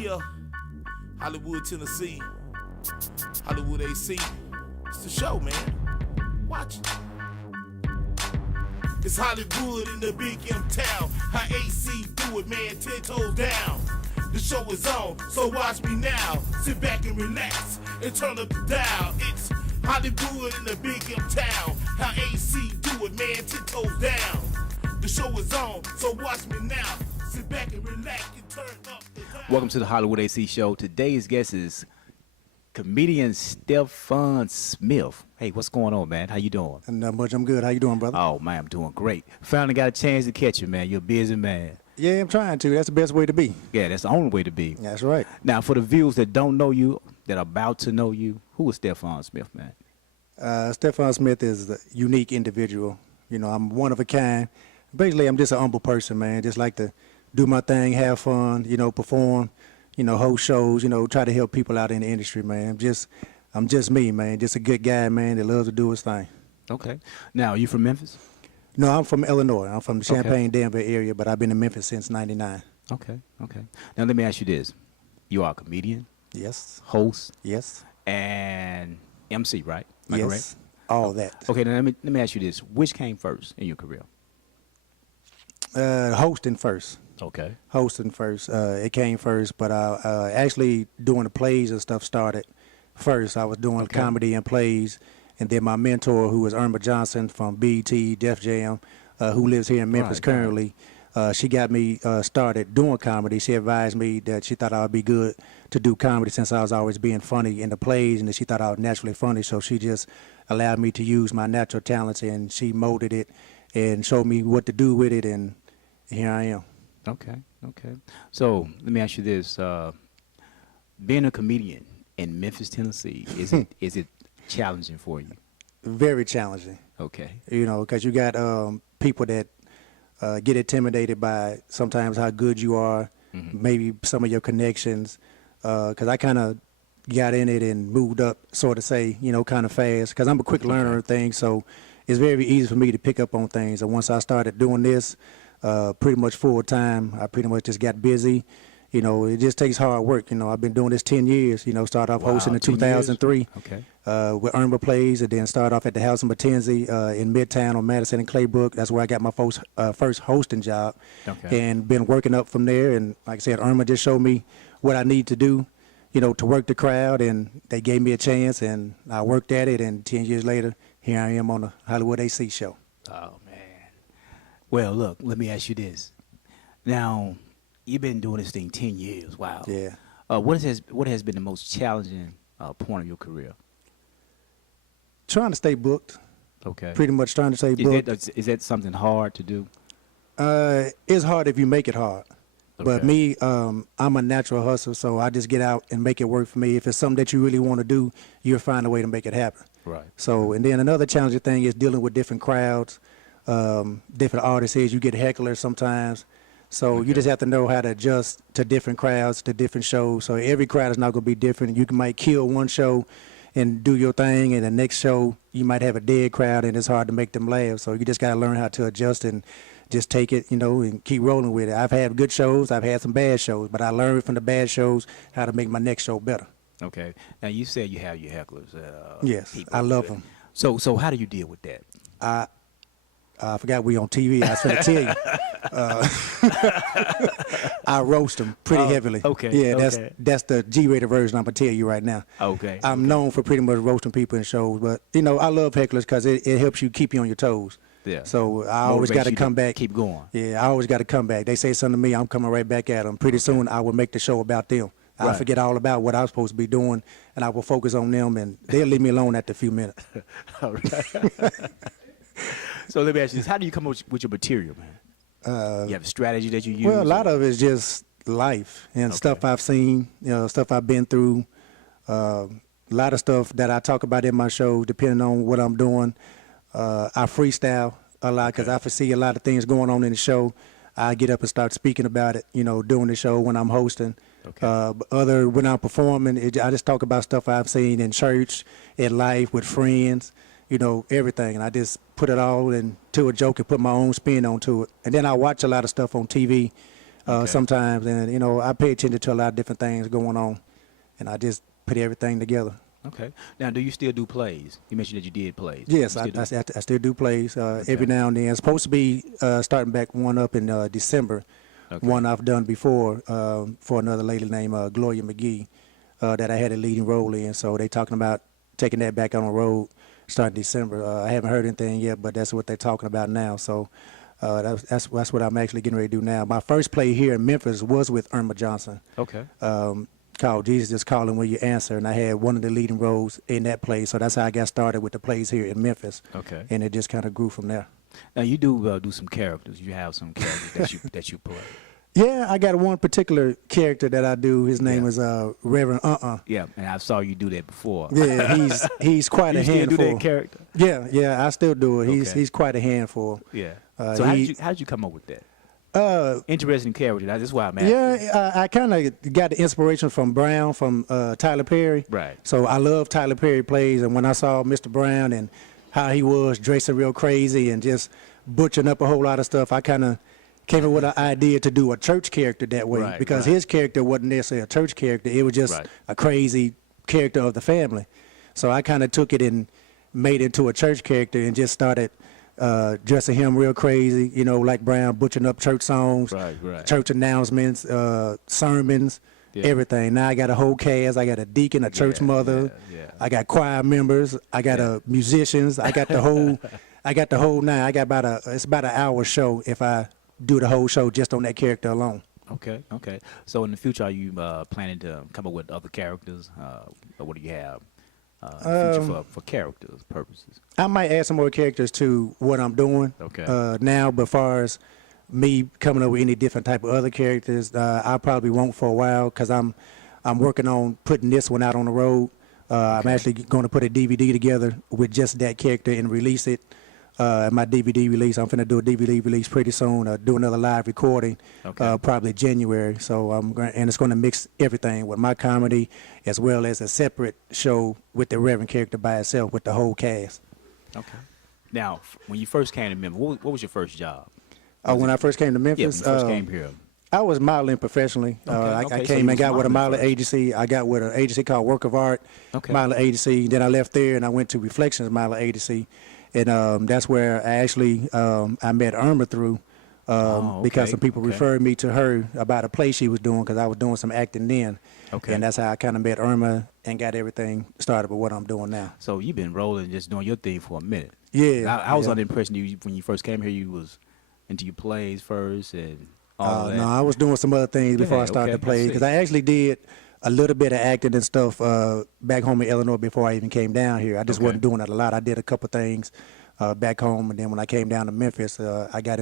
Yeah, Hollywood, Tennessee, Hollywood AC. It's the show, man. Watch it. It's Hollywood in the big M town. How AC do it, man, 10 toes down. The show is on, so watch me now. Sit back and relax and turn up the dial. It's Hollywood in the big M town. How AC do it, man, 10 toes down. The show is on, so watch me now. Sit back and relax and turn up the dial. Welcome to the Hollywood AC Show. Today's guest is comedian Stephon Smith. Hey, what's going on, man? How you doing? Not much. I'm good. How you doing, brother? Oh, man, I'm doing great. Finally got a chance to catch you, man. You're a busy man. Yeah, I'm trying to. That's the best way to be. Yeah, that's the only way to be. That's right. Now, for the viewers that don't know you, that are about to know you, who is Stephon Smith, man? Stephon Smith is a unique individual. You know, I'm one of a kind. Basically, I'm just an humble person, man. Just like to do my thing, have fun, you know, perform, you know, host shows, you know, try to help people out in the industry, man. I'm just me, man. Just a good guy, man, that loves to do his thing. Okay. Now, are you from Memphis? No, I'm from Illinois. I'm from the Champaign, Denver area, but I've been in Memphis since '99. Okay, okay. Now, let me ask you this. You are a comedian, Yes. host, Yes. and MC, right? Am I Yes. correct? All that. Okay, now let me ask you this. Which came first in your career? Hosting first. Okay. Hosting first. It came first, but actually doing the plays and stuff started first. I was doing comedy and plays, and then my mentor, who was Irma Johnson from BET, Def Jam, who lives here in Memphis currently, she got me started doing comedy. She advised me that she thought I would be good to do comedy since I was always being funny in the plays, and that she thought I was naturally funny, so she just allowed me to use my natural talents, and she molded it and showed me what to do with it, and here I am. Okay, okay. So let me ask you this: being a comedian in Memphis, Tennessee, is it challenging for you? Very challenging. Okay. You know, because you got people that get intimidated by sometimes how good you are, maybe some of your connections. Because I kind of got in it and moved up, sort of say, you know, kind of fast. Because I'm a quick learner of things, so it's very easy for me to pick up on things. And once I started doing this, pretty much full time, I pretty much just got busy. You know, it just takes hard work. You know, I've been doing this 10 years. You know, started off hosting in 2003 with Irma Plays, and then started off at the House in Mackenzie in Midtown on Madison and Claybrook. That's where I got my first hosting job, and been working up from there. And like I said, Irma just showed me what I need to do, you know, to work the crowd, and they gave me a chance, and I worked at it. And 10 years later, here I am on the Hollywood AC Show. Oh man. Well, look, let me ask you this. Now, you've been doing this thing 10 years. Wow. Yeah. What has been the most challenging point of your career? Trying to stay booked. Okay. Pretty much trying to stay booked. Is that something hard to do? It's hard if you make it hard. Okay. But me, I'm a natural hustler, so I just get out and make it work for me. If it's something that you really want to do, you'll find a way to make it happen. Right. So, and then another challenging thing is dealing with different crowds, different artists. You get hecklers sometimes. So you just have to know how to adjust to different crowds, to different shows. So every crowd is not going to be different. You might kill one show and do your thing, and the next show you might have a dead crowd, and it's hard to make them laugh. So you just got to learn how to adjust and just take it, you know, and keep rolling with it. I've had good shows. I've had some bad shows, but I learned from the bad shows how to make my next show better. Okay. Now, you said you have your hecklers. Yes, I love them. So how do you deal with that? I forgot we on TV. I was going to tell you. I roast them pretty heavily. Okay. Yeah, that's the G-rated version I'm going to tell you right now. Okay. I'm known for pretty much roasting people in shows, but, you know, I love hecklers because it helps you keep you on your toes. Yeah. So I always got to come back. Keep going. Yeah, I always got to come back. They say something to me, I'm coming right back at them. Pretty soon I will make the show about them. I'll forget all about what I was supposed to be doing, and I will focus on them, and they'll leave me alone after a few minutes. All right. So let me ask you this. How do you come up with your material, man? You have a strategy that you use? Well, a lot of it is just life and stuff I've seen, you know, stuff I've been through. A lot of stuff that I talk about in my show, depending on what I'm doing. I freestyle a lot because I foresee a lot of things going on in the show. I get up and start speaking about it, you know, during the show when I'm hosting. When I'm performing, I just talk about stuff I've seen in church, in life, with friends, you know, everything. And I just put it all into a joke and put my own spin onto it. And then I watch a lot of stuff on TV sometimes, and I pay attention to a lot of different things going on, and I just put everything together. Okay. Now, do you still do plays? You mentioned that you did plays. Yes, You I still do- still do plays every now and then. It's supposed to be starting back one up in December. Okay. One I've done before for another lady named Gloria McGee that I had a leading role in. So they talking about taking that back on the road starting December. I haven't heard anything yet, but that's what they're talking about now. So that's what I'm actually getting ready to do now. My first play here in Memphis was with Irma Johnson. Okay. Called Jesus Is Calling When You Answer, and I had one of the leading roles in that play. So that's how I got started with the plays here in Memphis. Okay. And it just kind of grew from there. Now, you do some characters. You have some characters that you play. Yeah, I got one particular character that I do. His name is Reverend Yeah, and I saw you do that before. Yeah, he's quite you a still handful. do that character? Yeah, I still do it. Okay. He's quite a handful. Yeah. Uh, So he- how did you come up with that? Uh, Interesting character. That's why I'm asking. yeah, I kind of got the inspiration from Brown, from Tyler Perry. Right. So I love Tyler Perry plays, and when I saw Mr. Brown and how he was dressing real crazy and just butchering up a whole lot of stuff, I kind of came up with an idea to do a church character that way, Right, because right. his character wasn't necessarily a church character. It was just Right. a crazy character of the family. So I kind of took it and made it into a church character and just started dressing him real crazy, like Brown, butchering up church songs, Right. church announcements, sermons, Yeah. everything. Now I got a whole cast. I got a deacon, a church mother. Yeah. I got choir members. I got musicians. I got the whole. I got the whole nine. I got it's about an hour show if I do the whole show just on that character alone. Okay. So in the future, are you planning to come up with other characters? Or what do you have in the future for characters purposes? I might add some more characters to what I'm doing now, but as far as me coming up with any different type of other characters, I probably won't for a while, because I'm working on putting this one out on the road. I'm actually going to put a DVD together with just that character and release it. My DVD release, I'm finna do a DVD release pretty soon. Do another live recording, probably January. So and it's going to mix everything with my comedy as well as a separate show with the Reverend character by itself with the whole cast. Okay. Now, when you first came to Memphis, what was your first job? When I first came to Yeah, Memphis, when you first came here. I was modeling professionally. I So came you and was got with a modeling modeling first. agency. I got with an agency called Work of Art, modeling agency. Then I left there and I went to Reflections Modeling Agency. And that's where I actually I met Irma through because some people referred me to her about a play she was doing, because I was doing some acting then. Okay. And that's how I kind of met Irma and got everything started with what I'm doing now. So you've been rolling, just doing your thing for a minute. Yeah. I was yeah. under the impression when you first came here, you was into your plays first and all that. No, I was doing some other things before I started to play, because I actually did a little bit of acting and stuff back home in Illinois before I even came down here. I just wasn't doing it a lot. I did a couple things back home, and then when I came down to Memphis, I got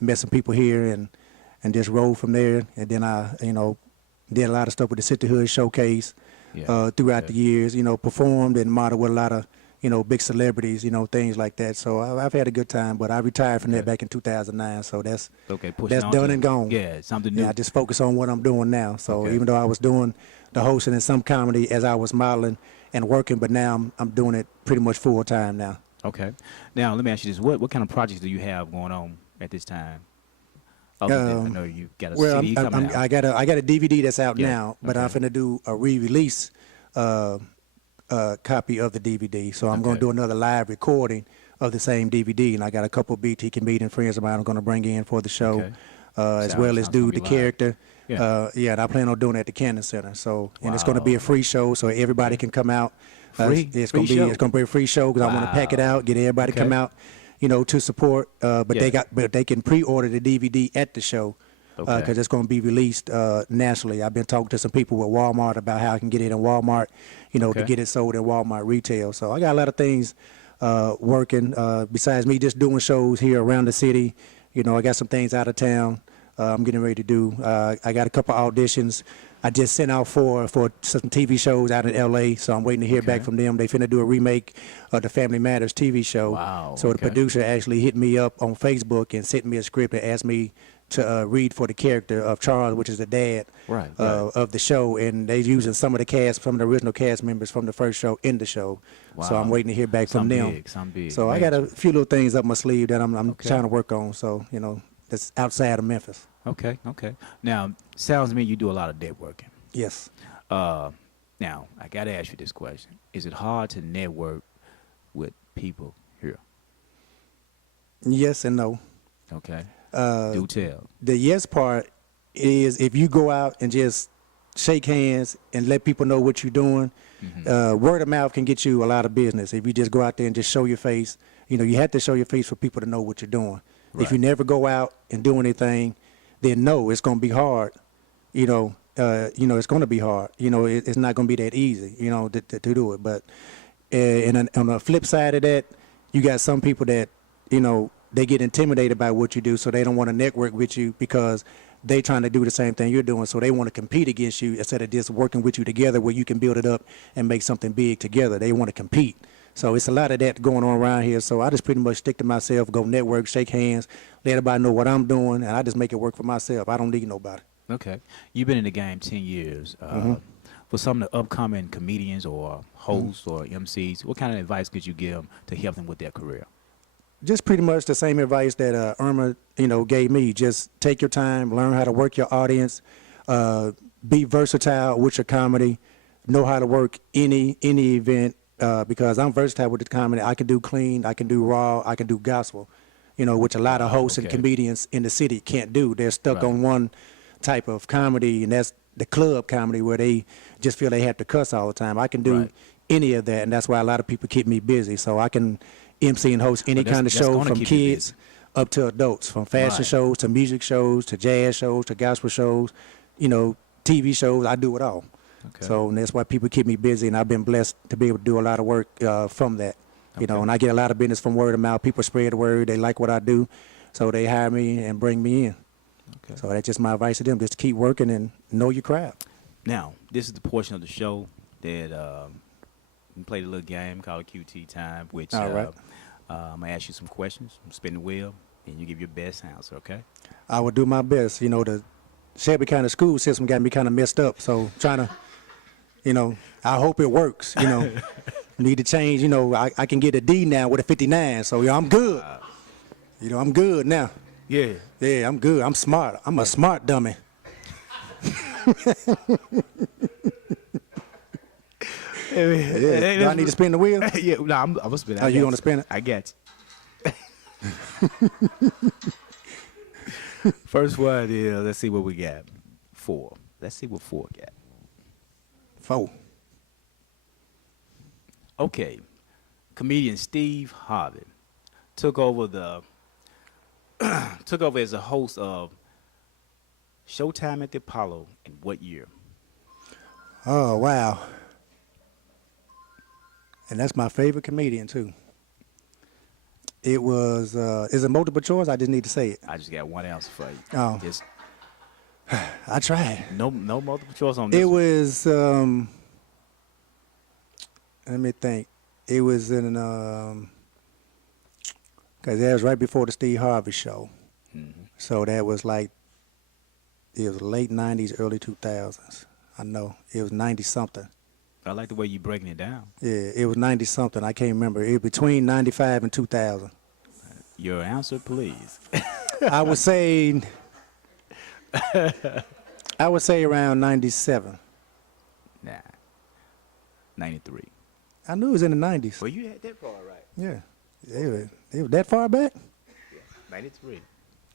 met some people here and just rolled from there. And then I, did a lot of stuff with the Sisterhood Showcase throughout the years. Performed and modeled with a lot of big celebrities, things like that. So I've had a good time, but I retired from that back in 2009. So that's done and gone. Yeah, something new. Yeah, I just focus on what I'm doing now. So even though I was doing the hosting and some comedy as I was modeling and working, but now I'm doing it pretty much full time now. Okay. Now let me ask you this: what kind of projects do you have going on at this time? Other than, I know you got a CD coming out. I got a DVD that's out now, but I'm finna do a re-release copy of the DVD. So I'm going to do another live recording of the same DVD, and I got a couple of BT comedian friends of mine I'm going to bring in for the show, as well as do the character. And I plan on doing it at the Cannon Center. So and it's going to be a free show, so everybody can come out. It's going to be a free show, because I want to pack it out, get everybody to come out, to support. But they can pre-order the DVD at the show. Because it's going to be released nationally. I've been talking to some people with Walmart about how I can get it in Walmart, to get it sold in Walmart retail. So I got a lot of things working besides me just doing shows here around the city. I got some things out of town I'm getting ready to do. I got a couple auditions. I just sent out for some TV shows out in L.A., so I'm waiting to hear back from them. They finna do a remake of the Family Matters TV show. Wow. So the producer actually hit me up on Facebook and sent me a script and asked me to read for the character of Charles, which is the dad of the show, and they're using some of the original cast members from the first show in the show. Wow. So I'm waiting to hear back from them. Big. So I got a few little things up my sleeve that I'm trying to work on. So that's outside of Memphis. Okay, okay. Now, sounds to me you do a lot of networking. Yes. Uh, Now, I got to ask you this question. Is it hard to network with people here? Yes and no. Okay. Uh, Do tell. the yes part is if you go out and just shake hands and let people know what you're doing, word of mouth can get you a lot of business. If you just go out there and just show your face, you have to show your face for people to know what you're doing. Right. If you never go out and do anything, then no, it's going to be hard. It's going to be hard. It's not going to be that easy, to do it. But on the flip side of that, you got some people that, they get intimidated by what you do, so they don't want to network with you because they trying to do the same thing you're doing. So they want to compete against you instead of just working with you together where you can build it up and make something big together. They want to compete. So it's a lot of that going on around here. So I just pretty much stick to myself, go network, shake hands, let everybody know what I'm doing, and I just make it work for myself. I don't need nobody. Okay. You've been in the game 10 years. For some of the upcoming comedians or hosts or MCs, what kind of advice could you give them to help them with their career? Just pretty much the same advice that Irma, gave me. Just take your time, learn how to work your audience, be versatile with your comedy, know how to work any event, because I'm versatile with the comedy. I can do clean, I can do raw, I can do gospel, which a lot of hosts and comedians in the city can't do. They're stuck on one type of comedy, and that's the club comedy where they just feel they have to cuss all the time. I can do any of that, and that's why a lot of people keep me busy. So I can MC and host any kind of show from kids up to adults, from fashion shows to music shows to jazz shows to gospel shows, TV shows. I do it all. Okay. So and that's why people keep me busy, and I've been blessed to be able to do a lot of work from that. And I get a lot of business from word of mouth. People spread the word. They like what I do, so they hire me and bring me in. Okay. So that's just my advice to them, just to keep working and know your craft. Now, this is the portion of the show that we played a little game called QT Time, which I'm going to ask you some questions. I'm spin the wheel, and you give your best answer, okay? I will do my best. The Shelby County school system got me kind of messed up, so trying to, I hope it works, Need to change, I can get a D now with a 59, so I'm good. I'm good now. Yeah. Yeah, I'm good. I'm smart. I'm a smart dummy. Do I need to spin the wheel? Yeah, no, I'm going to spin it. Oh, you going to spin it? I got you. First one is, let's see what we got. 4. Let's see what 4 got. 4. Okay. Comedian Steve Harvey took over as a host of Showtime at the Apollo in what year? Oh, wow. And that's my favorite comedian, too. It was, is it multiple choice? I just need to say it. I just got one answer for you. Oh. Just, I tried. no multiple choice on this. It was, let me think. It was in, because that was right before the Steve Harvey show. Mm-hmm. So that was like, it was late 90s, early 2000s. I know. It was 90-something. I like the way you're breaking it down. Yeah, it was 90-something. I can't remember. It was between 95 and 2000. Your answer, please. I would say around 97. Nah. 93. I knew it was in the 90s. Well, you had that far right. Yeah. It was that far back? Yeah, 93.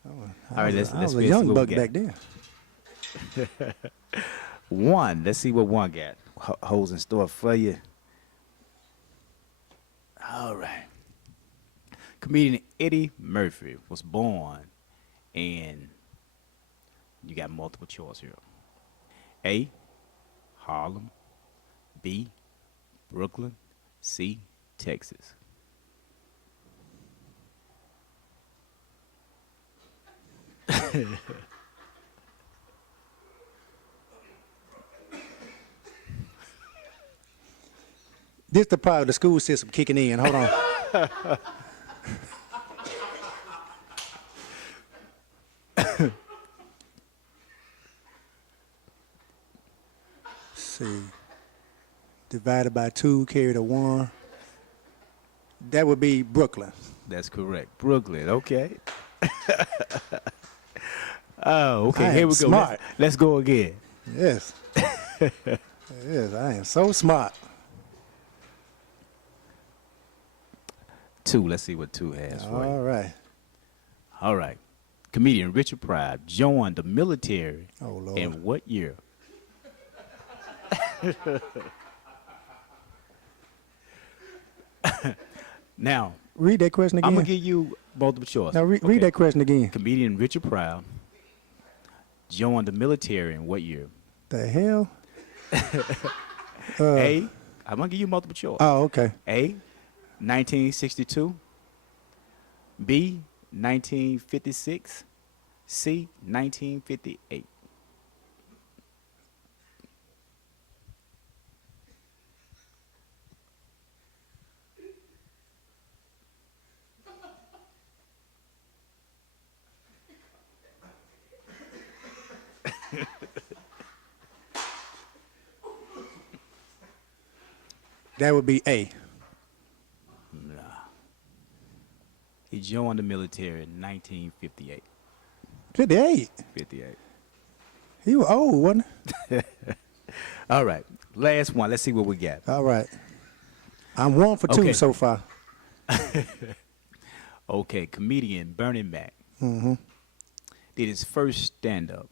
Oh, all right, let's I was a see young what buck we back then. 1. Let's see what 1 got. Holds in store for you. All right. Comedian Eddie Murphy was born in, you got multiple choice here. A, Harlem. B, Brooklyn. C, Texas. This the part of the school system kicking in. Hold on. See. Divided by 2, carry the 1. That would be Brooklyn. That's correct. Brooklyn, okay. Oh, okay. I Here am we go. smart. Let's go again. Yes. Yes, I am so smart. 2. Let's see what 2 has for you. All right. All right. Comedian Richard Pryor joined the military Oh, Lord. in what year? Now, Read that question again. I'm going to give you multiple choice. Now, read Okay. that question again. Comedian Richard Pryor joined the military in what year? The hell? A. I'm going to give you multiple choice. Oh, okay. A. 1962. B. 1956. C. 1958. That would be A. He joined the military in 1958. 58. 58. He was old, wasn't he? All right. Last one. Let's see what we got. All right. I'm 1 for 2 Okay. so far. Okay. Comedian Bernie Mac Mm-hmm. did his first stand-up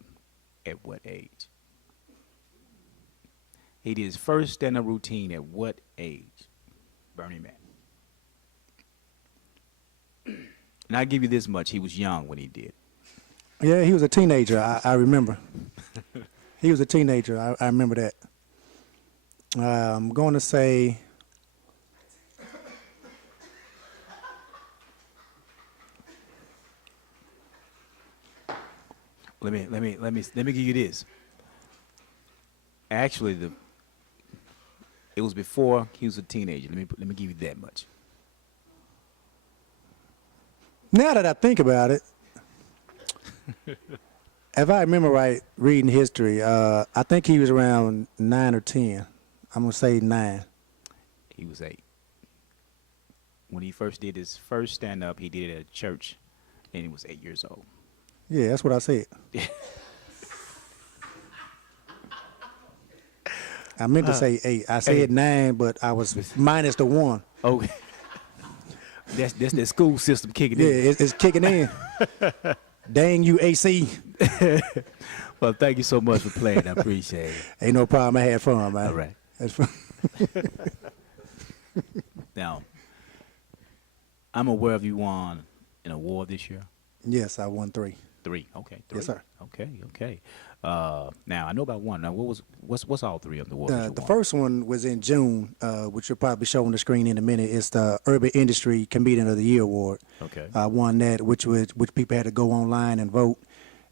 at what age? He did his first stand-up routine at what age? Bernie Mac. And I'll give you this much. He was young when he did. Yeah, he was a teenager. I remember. He was a teenager. I remember that. I'm going to say. Let me give you this. Actually, it was before he was a teenager. Let me give you that much. Now that I think about it, if I remember right, reading history, I think he was around 9 or 10. I'm going to say 9. He was 8. When he first did his first stand-up, he did it at a church, and he was 8 years old. Yeah, that's what I said. I meant to say 8. I said 9, but I was minus the 1. Okay. That's the school system kicking Yeah, in. it's kicking in. Dang you, AC. Well, thank you so much for playing. I appreciate it. Ain't no problem. I had fun, man. All right. That's fun. Now, I'm aware of you won an award this year. Yes, I won 3. 3. Okay. 3. Yes, sir. Okay. Now I know about 1. Now, what's all 3 of the awards? that you The won? first one was in June, which you'll probably show on the screen in a minute. It's the Urban Industry Comedian of the Year Award. Okay. I won that, which people had to go online and vote,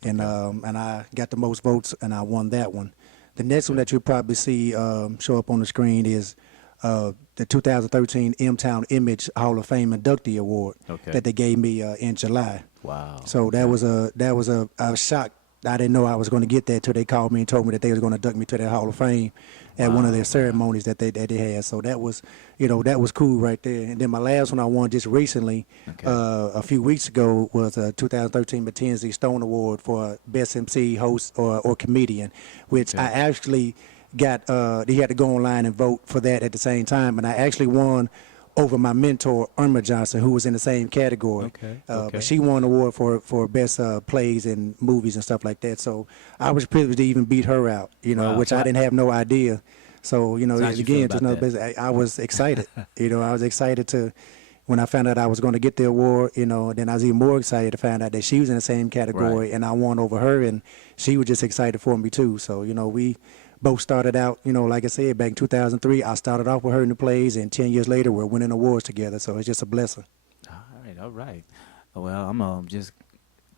and I got the most votes, and I won that one. The next one that you'll probably see show up on the screen is the 2013 M-Town Image Hall of Fame Inductee Award that they gave me in July. Wow. So that was a shock. I didn't know I was going to get that till they called me and told me that they was going to induct me to that Hall of Fame at one of their ceremonies that they had. So that was, that was cool right there. And then my last one I won just recently, a few weeks ago, was a 2013 Mackenzie Stone Award for Best MC, Host, or Comedian, which I actually got. He had to go online and vote for that at the same time, and I actually won over my mentor, Irma Johnson, who was in the same category. But she won an award for best plays and movies and stuff like that. So I was privileged to even beat her out, which I didn't have no idea. So, again, just another business. I was excited. I was excited when I found out I was going to get the award, then I was even more excited to find out that she was in the same category and I won over her, and she was just excited for me too. So, we both started out, like I said, back in 2003. I started off with her in the plays, and 10 years later, we're winning awards together. So it's just a blessing. All right. Well, I'm going to just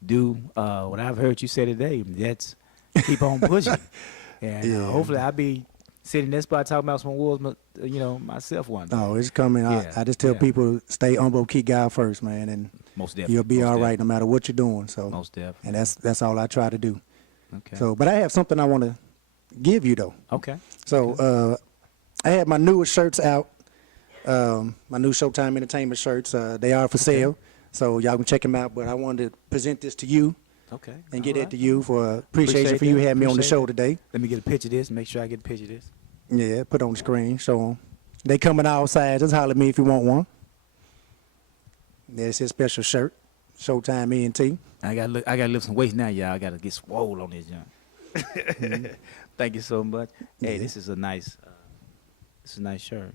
do what I've heard you say today. That's keep on pushing. And hopefully I'll be sitting in this spot talking about some awards, myself one day. Oh, it's coming. I just tell people, stay humble, keep God first, man, and most definitely. you'll be all right no matter what you're doing. So most definitely. And that's all I try to do. Okay. So, but I have something I want to give you though. Okay. So I had my newest shirts out, my new Showtime Entertainment shirts. They are for sale, so y'all can check them out. But I wanted to present this to you Okay. and get All that to right. you for appreciation for you having me on the show today. Let me get a picture of this. Make sure I get a picture of this. Yeah, put on the screen, show them. They coming all sides. Just holler at me if you want one. There's his special shirt, Showtime ENT. I gotta lift some weights now, y'all. I gotta get swole on this junk. Thank you so much. Hey, Yeah. this is a nice shirt.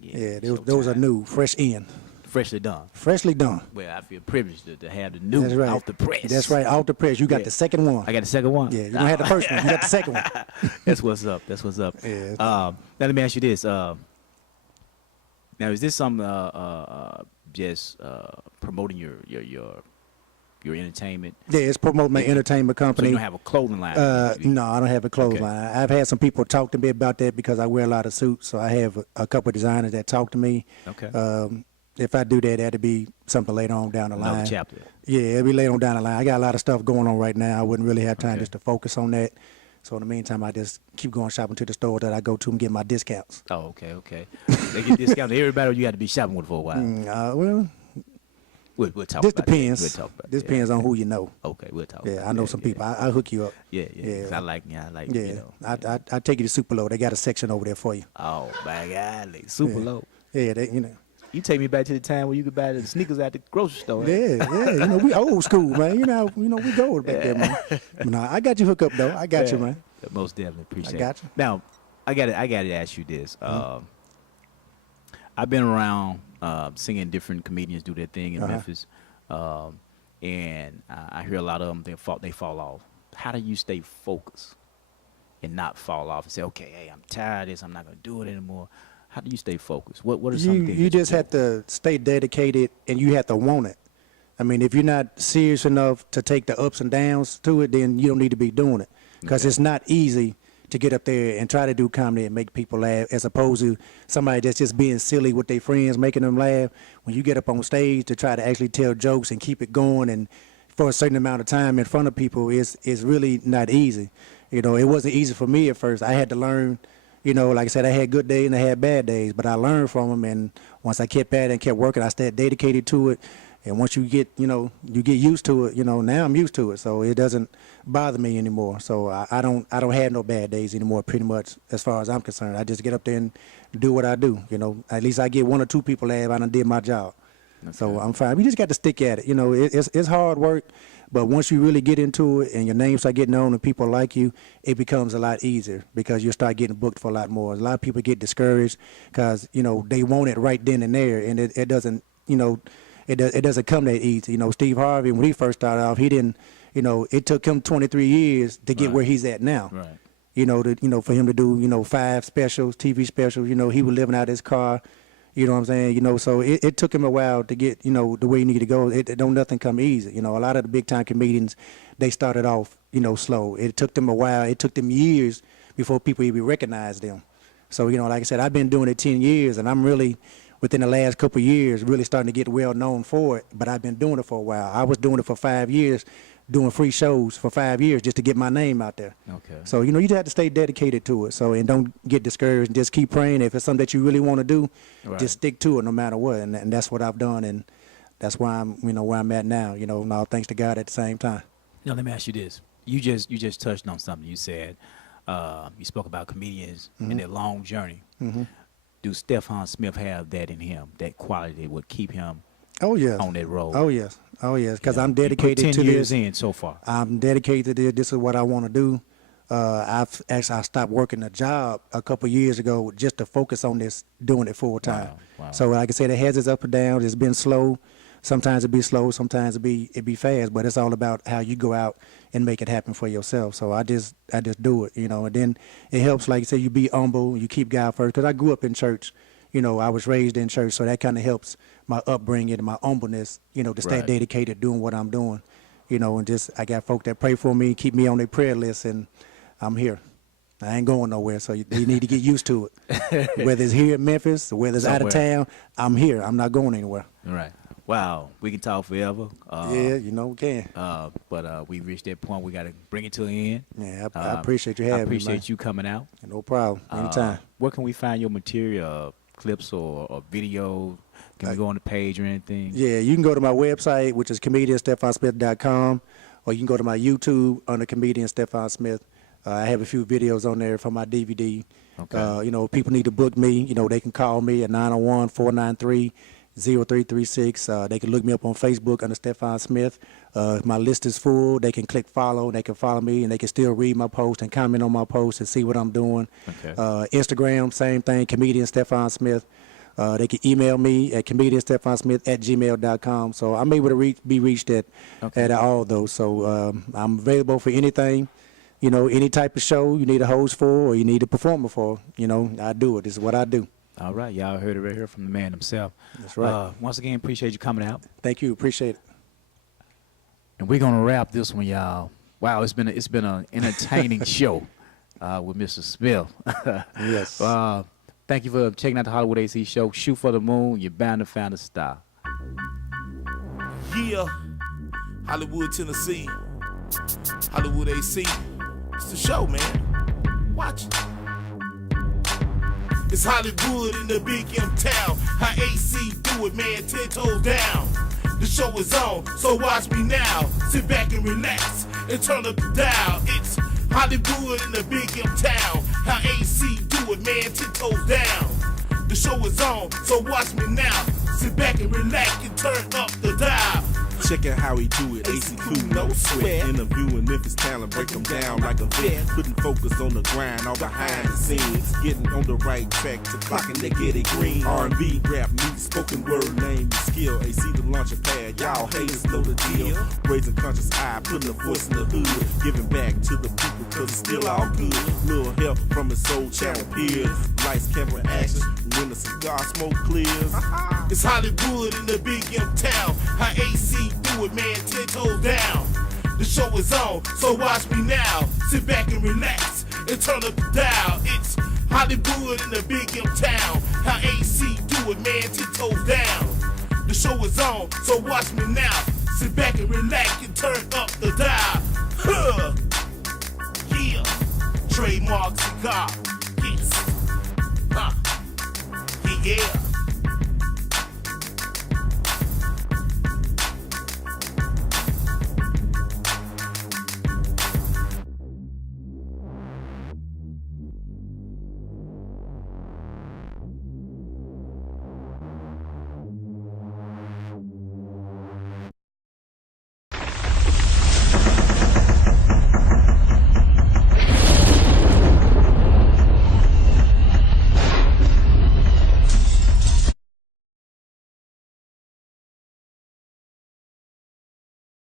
Yeah, those are new, fresh in, freshly done. freshly done. Well, I feel privileged to have the new That's right. off the press. That's right, off the press. You got Yeah. the second one. I got the second one. Yeah, you don't have the first one. You got the second one. That's what's up. That's what's up. Yeah. Now let me ask you this. Now is this some just promoting your entertainment? Yeah, it's promoting my entertainment So company. you don't have a clothing line? No, I don't have a clothing Okay. line. I've had some people talk to me about that because I wear a lot of suits. So I have a couple of designers that talk to me. Okay. If I do that, that'd be something later on down the Another line. chapter. Yeah, it'll be later on down the line. I got a lot of stuff going on right now. I wouldn't really have time Okay. just to focus on that. So in the meantime, I just keep going shopping to the store that I go to and get my discounts. Oh, okay. They get discounts to everybody, or you got to be shopping with for a while. Well, We'll talk this about depends. That. We'll talk about This that. depends on who you know. Okay, we'll talk. Yeah, about I know that. some people. I'll hook you up. Yeah. 'Cause I like, Yeah, you know. I take you to Super Low. They got a section over there for you. Oh my God, super Yeah. low. Yeah, they, you know. You take me back to the time when you could buy the sneakers at the grocery store. Yeah, you know, we old school, man. You know, we go back there, man. But nah, I got you hooked up though. I got you, man. Most definitely appreciate got it. you. Now, I got to ask you this. I've been around seeing different comedians do their thing in Memphis, and I hear a lot of them they fall off. How do you stay focused and not fall off and say, okay, hey, I'm tired of this. I'm not gonna do it anymore. How do you stay focused? What are some things You that just do? have to stay dedicated, and you have to want it. I mean, if you're not serious enough to take the ups and downs to it, then you don't need to be doing it, because Okay. it's not easy to get up there and try to do comedy and make people laugh, as opposed to somebody that's just being silly with their friends, making them laugh. When you get up on stage to try to actually tell jokes and keep it going, and for a certain amount of time in front of people, is really not easy. You know, it wasn't easy for me at first. I had to learn. You know, like I said, I had good days and I had bad days, but I learned from them. And once I kept at it and kept working, I stayed dedicated to it. And once you get, you get used to it, now I'm used to it. So it doesn't bother me anymore. So I don't have no bad days anymore, pretty much, as far as I'm concerned. I just get up there and do what I do. At least I get one or two people laugh. I done did my job. So I'm fine. We just got to stick at it. It's hard work, but once you really get into it and your name start getting known and people like you, it becomes a lot easier because you start getting booked for a lot more. A lot of people get discouraged because, they want it right then and there, and it doesn't, it doesn't come that easy. Steve Harvey, when he first started off, he didn't, it took him 23 years to get where he's at now. Right. For him to do, 5 specials, TV specials, he was living out his car. You know what I'm saying? So it took him a while to get, the way he needed to go. It don't nothing come easy. A lot of the big time comedians, they started off, slow. It took them a while. It took them years before people even recognized them. So, like I said, I've been doing it 10 years, and I'm really, within the last couple of years, really starting to get well known for it. But I've been doing it for a while. I was doing it for 5 years, doing free shows for 5 years just to get my name out there. Okay. So, you just have to stay dedicated to it. So, and don't get discouraged, and just keep praying. If it's something that you really want to do, just stick to it no matter what. And that's what I've done, and that's why I'm, where I'm at now, and all thanks to God at the same time. Now let me ask you this: you just touched on something. You said you spoke about comedians and their long journey. Do Stephon Smith have that in him? That quality that would keep him Oh, yes. on that road? Oh, yes. Because I'm You put dedicated 10 to years this. in so far. I'm dedicated to this. This is what I want to do. I stopped working a job a couple years ago just to focus on this, doing it full time. Wow. So like I said, it has its up and downs. It's been slow. Sometimes it be slow. Sometimes it be fast. But it's all about how you go out and make it happen for yourself. So I just do it, And then it helps, like you say, you be humble. You keep God first. Because I grew up in church. I was raised in church, so that kind of helps my upbringing and my humbleness. To stay Right. dedicated doing what I'm doing. And just I got folk that pray for me, keep me on their prayer list, and I'm here. I ain't going nowhere, so you need to get used to it. Whether it's here in Memphis, or whether it's out of Somewhere. town, I'm here. I'm not going anywhere. Right. Wow. We can talk forever. Yeah, we can. But we reached that point. We got to bring it to an end. Yeah, I appreciate you having I me, appreciate man. you coming out. No problem. Anytime. Where can we find your material, clips or video? Can we go on the page or anything? Yeah, you can go to my website, which is comedianstephonsmith.com, or you can go to my YouTube under comedian Stephon Smith. I have a few videos on there from my DVD. Okay. You know, people need to book me. You know, they can call me at 901-493-0336. They can look me up on Facebook under Stephon Smith. My list is full. They can click follow. They can follow me, and they can still read my post and comment on my post and see what I'm doing. Okay. Instagram, same thing, comedian Stephon Smith. They can email me at comedianstephonsmith@gmail.com. So I'm able to be reached at all those. So I'm available for anything. You know, any type of show you need a host for or you need a performer for, you know, I do it. This is what I do. All right. Y'all heard it right here from the man himself. That's right. Once again, appreciate you coming out. Thank you. Appreciate it. And we're going to wrap this one, y'all. Wow, it's been an entertaining show with Mr. Smith. Yes. Thank you for checking out the Hollywood AC show. Shoot for the moon. You're bound to find a star. Yeah, Hollywood, Tennessee, Hollywood AC. It's the show, man. Watch it. It's Hollywood in the big M town. How AC do it, man, 10 toes down. The show is on, so watch me now. Sit back and relax and turn up the dial. It's Hollywood in the big M town. How AC do it, man, 10 toes down. The show is on, so watch me now. Sit back and relax and turn up the dial. Check out how he do it, AC cool, no sweat. Interviewing Memphis talent, break them down like a vet. Putting focus on the grind, all behind the scenes. Getting on the right track to clocking they get it green. R&B, rap, music, spoken word, name and skill. AC the launcher pad, y'all haters know the deal. Raising conscious eye, putting a voice in the hood. Giving back to the people cause it's still all good. Little help from his soul channel peers. Lights, camera, action, when the cigar smoke clears. It's Hollywood in the big M town. How AC do it, man, 10 toes down. The show is on, so watch me now. Sit back and relax and turn up the dial. It's Hollywood in the big M town. How AC do it, man, 10 toes down. The show is on, so watch me now. Sit back and relax and turn up the dial. Huh. Yeah, trademark cigar.